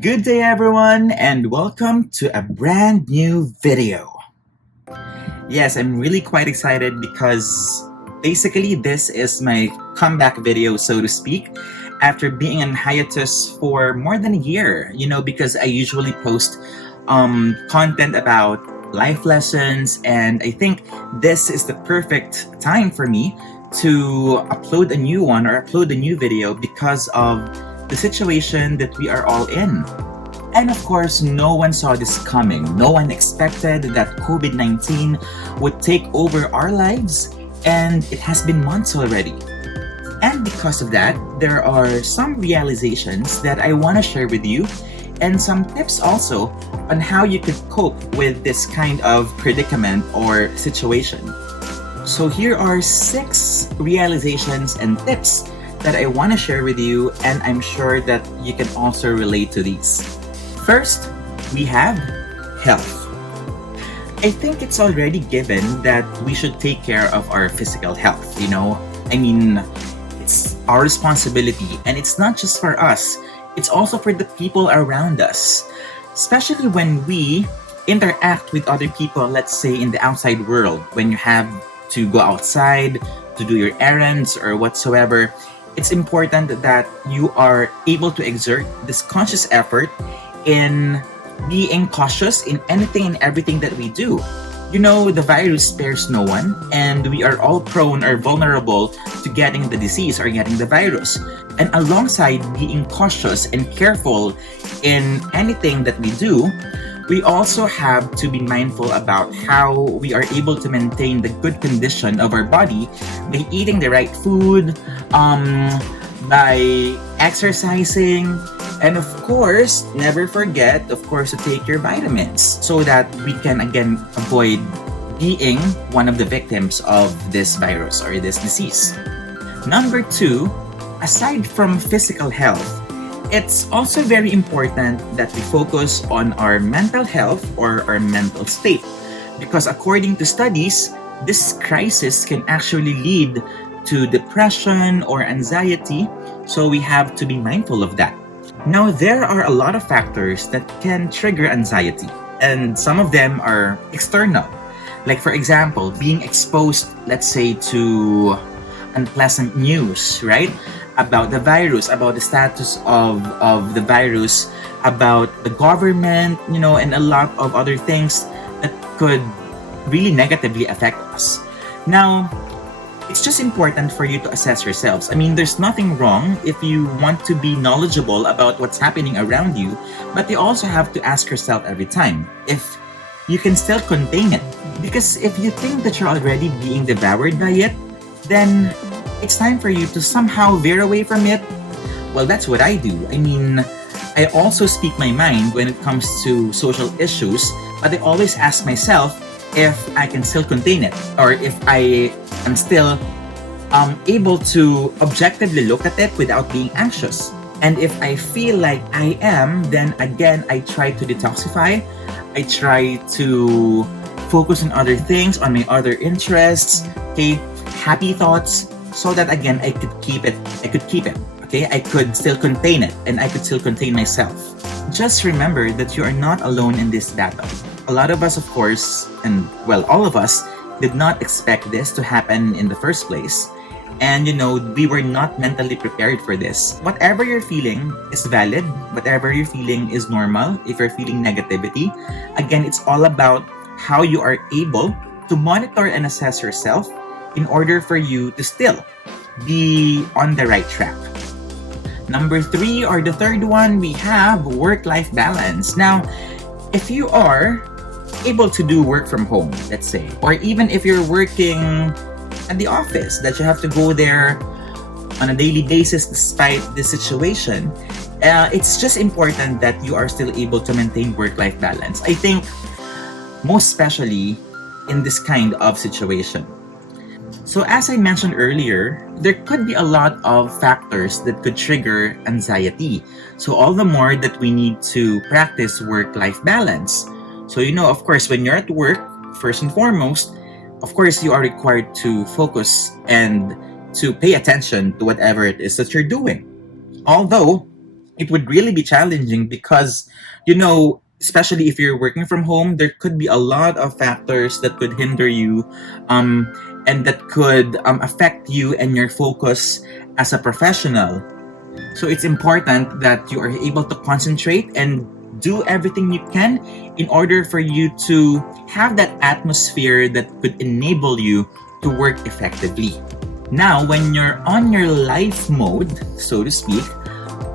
Good day, everyone, and welcome to a brand new video. Yes, I'm really quite excited because basically this is my comeback video, so to speak, after being in hiatus for more than a year. Because I usually post content about life lessons, and I think this is the perfect time for me to upload a new one or upload a new video because of the situation that we are all in. And of course, no one saw this coming. No one expected that COVID-19 would take over our lives, and it has been months already. And because of that, there are some realizations that I want to share with you, and some tips also on how you could cope with this kind of predicament or situation. So here are 6 realizations and tips that I want to share with you, and I'm sure that you can also relate to these. First, we have health. I think it's already given that we should take care of our physical health, it's our responsibility, and it's not just for us, it's also for the people around us. Especially when we interact with other people, let's say in the outside world, when you have to go outside to do your errands or whatsoever, it's important that you are able to exert this conscious effort in being cautious in anything and everything that we do. The virus spares no one, and we are all prone or vulnerable to getting the disease or getting the virus. And alongside being cautious and careful in anything that we do, we also have to be mindful about how we are able to maintain the good condition of our body by eating the right food, by exercising, and of course, never forget, to take your vitamins so that we can again avoid being one of the victims of this virus or this disease. Number 2, aside from physical health, it's also very important that we focus on our mental health or our mental state, because according to studies, this crisis can actually lead to depression or anxiety, so we have to be mindful of that. Now, there are a lot of factors that can trigger anxiety, and some of them are external. Like, for example, being exposed, let's say, to unpleasant news, right? About the virus, about the status of the virus, about the government, and a lot of other things that could really negatively affect us. Now, it's just important for you to assess yourselves. There's nothing wrong if you want to be knowledgeable about what's happening around you, but you also have to ask yourself every time if you can still contain it. Because if you think that you're already being devoured by it, then it's time for you to somehow veer away from it. Well, that's what I do. I also speak my mind when it comes to social issues, but I always ask myself if I can still contain it, or if I am still able to objectively look at it without being anxious. And if I feel like I am, then again, I try to detoxify. I try to focus on other things, on my other interests, happy thoughts, so that again, I could keep it, I could still contain it, and I could still contain myself. Just remember that you are not alone in this battle. A lot of us, of course, and all of us, did not expect this to happen in the first place. And we were not mentally prepared for this. Whatever you're feeling is valid. Whatever you're feeling is normal. If you're feeling negativity, again, it's all about how you are able to monitor and assess yourself in order for you to still be on the right track. Number 3, or the third one, we have work-life balance. Now, if you are able to do work from home, let's say, or even if you're working at the office, that you have to go there on a daily basis despite the situation, it's just important that you are still able to maintain work-life balance. I think most especially in this kind of situation. So as I mentioned earlier, there could be a lot of factors that could trigger anxiety. So all the more that we need to practice work-life balance. So of course, when you're at work, first and foremost, of course, you are required to focus and to pay attention to whatever it is that you're doing. Although, it would really be challenging because, especially if you're working from home, there could be a lot of factors that could hinder you, um, and that could affect you and your focus as a professional. So it's important that you are able to concentrate and do everything you can in order for you to have that atmosphere that could enable you to work effectively. Now, when you're on your life mode, so to speak,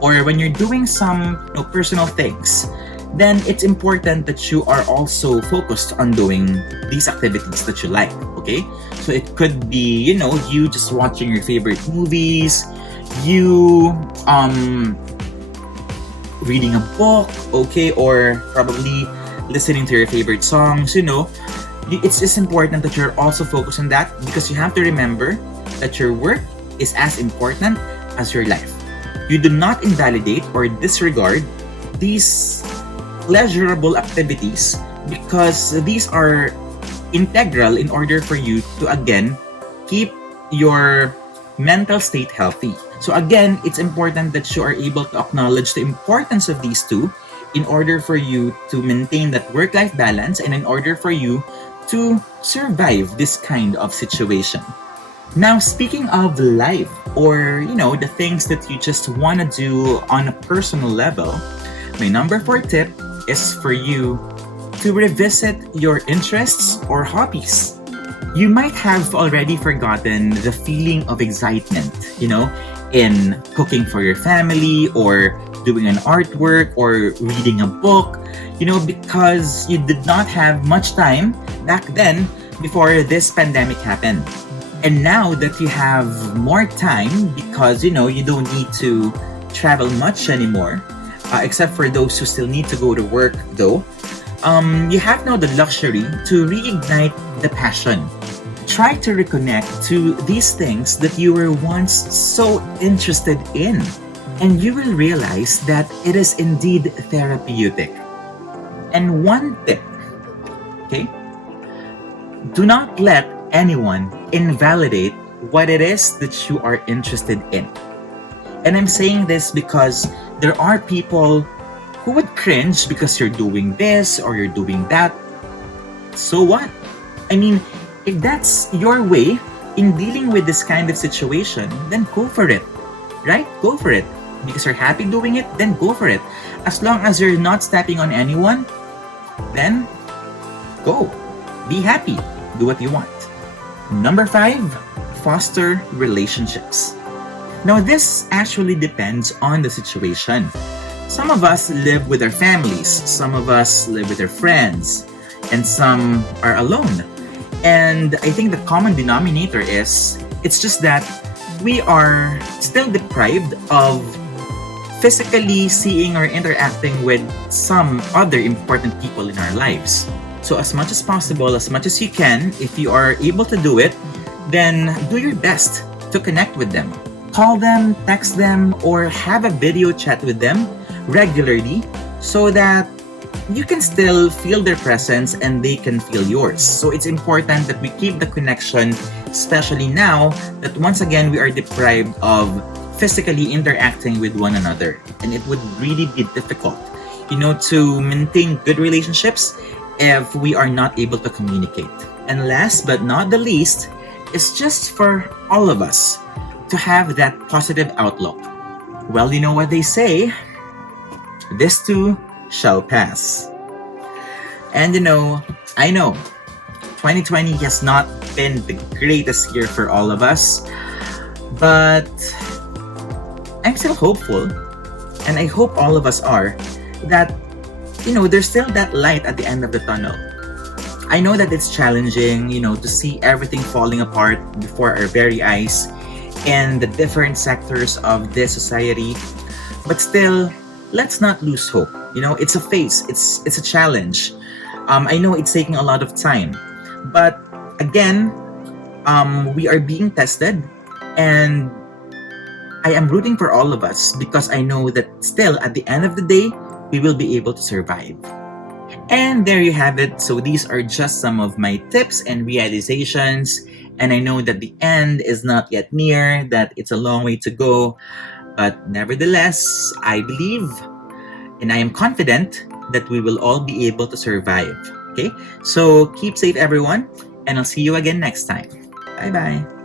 or when you're doing some personal things, then it's important that you are also focused on doing these activities that you like, okay? So it could be, you just watching your favorite movies, you reading a book, okay, or probably listening to your favorite songs, it's just important that you're also focused on that because you have to remember that your work is as important as your life. You do not invalidate or disregard these pleasurable activities because these are integral in order for you to again keep your mental state healthy. So again, it's important that you are able to acknowledge the importance of these two in order for you to maintain that work-life balance and in order for you to survive this kind of situation. Now, speaking of life or, the things that you just want to do on a personal level, my number 4 tip is for you to revisit your interests or hobbies. You might have already forgotten the feeling of excitement, in cooking for your family or doing an artwork or reading a book, because you did not have much time back then before this pandemic happened. And now that you have more time because, you don't need to travel much anymore, except for those who still need to go to work though, you have now the luxury to reignite the passion. Try to reconnect to these things that you were once so interested in, and you will realize that it is indeed therapeutic. And one tip, okay? Do not let anyone invalidate what it is that you are interested in. And I'm saying this because there are people who would cringe because you're doing this or you're doing that. So what? I mean, if that's your way in dealing with this kind of situation, then go for it, right? Go for it. Because you're happy doing it, then go for it. As long as you're not stepping on anyone, then go. Be happy. Do what you want. Number 5, foster relationships. Now, this actually depends on the situation. Some of us live with our families, some of us live with our friends, and some are alone. And I think the common denominator is, it's just that we are still deprived of physically seeing or interacting with some other important people in our lives. So as much as possible, as much as you can, if you are able to do it, then do your best to connect with them. Call them, text them, or have a video chat with them regularly so that you can still feel their presence and they can feel yours. So it's important that we keep the connection, especially now that once again we are deprived of physically interacting with one another. And it would really be difficult, to maintain good relationships if we are not able to communicate. And last but not the least, is just for all of us to have that positive outlook. Well, you know what they say, this too shall pass. And I know 2020 has not been the greatest year for all of us, but I'm still hopeful, and I hope all of us are, that there's still that light at the end of the tunnel. I know that it's challenging, to see everything falling apart before our very eyes in the different sectors of this society, but still, let's not lose hope. It's a phase, it's a challenge. I know it's taking a lot of time, but again, we are being tested, and I am rooting for all of us because I know that still at the end of the day, we will be able to survive. And there you have it. So these are just some of my tips and realizations. And I know that the end is not yet near, that it's a long way to go. But nevertheless, I believe and I am confident that we will all be able to survive. Okay? So keep safe, everyone, and I'll see you again next time. Bye bye.